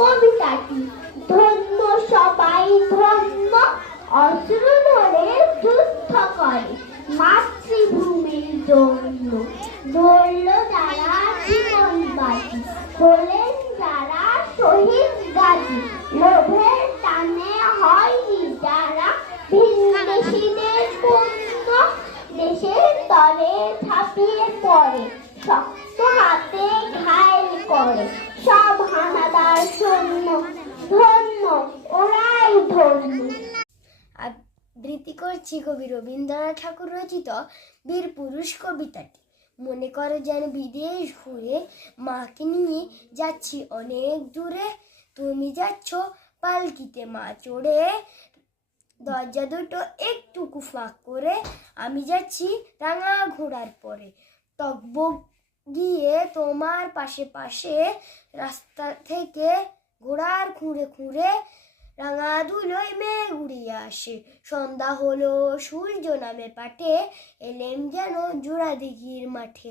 কবিতাটি। ধন্য সবাই ধন্য, অস্ত্র ধরে যুদ্ধ করে মাতৃভূমির জন্য। ধরল যারা জীবন বাজি, হলেন যারা শহীদ গাজী। লোভের টানে হয়নি যারা ভিনদেশীদের পণ্য, দেশের তরে ঝাঁপিয়ে পড়ে শক্ত হাতে ঘায়েল করে সব হানাদার সৈন্য। ধন্য ওরাই ধন্য। আবৃত্তি করছি কবি রবীন্দ্রনাথ ঠাকুর রচিত বীর পুরুষ কবিতাটি। মনে করো যেন বিদেশ ঘুরে মাকে নিয়ে যাচ্ছি অনেক দূরে। তুমি যাচ্ছ পালকিতে মা চড়ে, দরজা দুটো একটুকু ফাঁক করে। আমি যাচ্ছি রাঙা ঘোড়ার পরে, টকবক গিয়ে তোমার পাশে পাশে। রাস্তা থেকে ঘোড়ার খুঁড়ে খুঁড়ে রাঙা ধুলোয় মেঘ উড়িয়ে আসে। সন্ধ্যা হলো সূর্য নামে পাটে, এলেম যেন জোড়া দিঘির মাঠে।